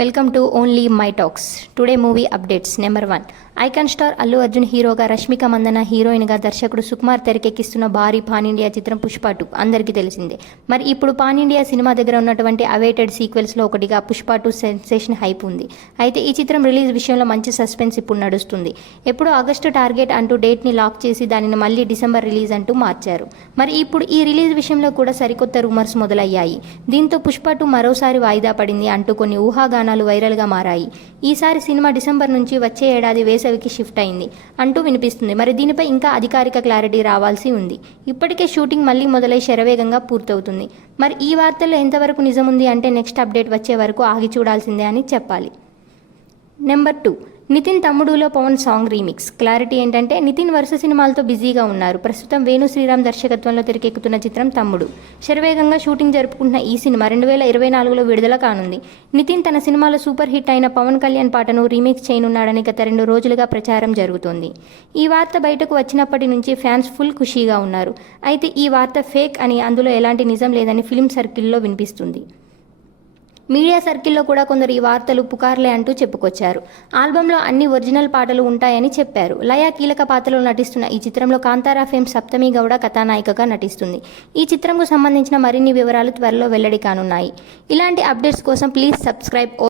Welcome to only my talks. Today movie updates. Number 1, icon star Allu Arjun హీరోగా, రష్మిక మందన హీరోయిన్గా దర్శకుడు సుకుమార్ తెరకెక్కిస్తున్న భారీ పాన్ ఇండియా చిత్రం పుష్ప 2 అందరికీ తెలిసిందే. మరి ఇప్పుడు పాన్ ఇండియా సినిమా దగ్గర ఉన్నటువంటి అవైటెడ్ సీక్వెల్స్లో ఒకటిగా పుష్ప 2 సెన్సేషన్ హైప్ ఉంది. అయితే ఈ చిత్రం రిలీజ్ విషయంలో మంచి సస్పెన్స్ ఇప్పుడు నడుస్తుంది. ఎప్పుడు ఆగస్టు టార్గెట్ అంటూ డేట్ని లాక్ చేసి దానిని మళ్ళీ డిసెంబర్ రిలీజ్ అంటూ మార్చారు. మరి ఇప్పుడు ఈ రిలీజ్ విషయంలో కూడా సరికొత్త రూమర్స్ మొదలయ్యాయి. దీంతో పుష్ప 2 మరోసారి వాయిదా పడింది అంటూ కొన్ని ఊహాగానాలు వైరల్గా మారాయి. ఈసారి సినిమా డిసెంబర్ నుంచి వచ్చే ఏడాది వేసవికి షిఫ్ట్ అయింది అంటూ వినిపిస్తుంది. మరి దీనిపై ఇంకా అధికారిక క్లారిటీ రావాల్సి ఉంది. ఇప్పటికే షూటింగ్ మళ్ళీ మొదలై శరవేగంగా పూర్తవుతుంది. మరి ఈ వార్తల్లో ఎంతవరకు నిజముంది అంటే నెక్స్ట్ అప్డేట్ వచ్చే వరకు ఆగి చూడాల్సిందే అని చెప్పాలి. నెంబర్ 2, నితిన్ తమ్ముడులో పవన్ సాంగ్ రీమిక్స్. క్లారిటీ ఏంటంటే నితిన్ వరుస సినిమాలతో బిజీగా ఉన్నారు. ప్రస్తుతం వేణు శ్రీరామ్ దర్శకత్వంలో తెరకెక్కుతున్న చిత్రం తమ్ముడు. శరవేగంగా షూటింగ్ జరుపుకుంటున్న ఈ సినిమా 2024లో విడుదల కానుంది. నితిన్ తన సినిమాలో సూపర్ హిట్ అయిన పవన్ కళ్యాణ్ పాటను రీమేక్ చేయనున్నాడని గత 2 రోజులుగా ప్రచారం జరుగుతోంది. ఈ వార్త బయటకు వచ్చినప్పటి నుంచి ఫ్యాన్స్ ఫుల్ ఖుషీగా ఉన్నారు. అయితే ఈ వార్త ఫేక్ అని, అందులో ఎలాంటి నిజం లేదని ఫిల్మ్ సర్కిల్లో వినిపిస్తుంది. మీడియా సర్కిల్లో కూడా కొందరు ఈ వార్తలు పుకార్లే అంటూ చెప్పుకొచ్చారు. ఆల్బంలో అన్ని ఒరిజినల్ పాటలు ఉంటాయని చెప్పారు. లయ కీలక పాత్రలో నటిస్తున్న ఈ చిత్రంలో కాంతారా ఫేమ్ సప్తమి గౌడ కథానాయికగా నటిస్తుంది. ఈ చిత్రంకు సంబంధించిన మరిన్ని వివరాలు త్వరలో వెల్లడి కానున్నాయి. ఇలాంటి అప్డేట్స్ కోసం ప్లీజ్ సబ్స్క్రైబ్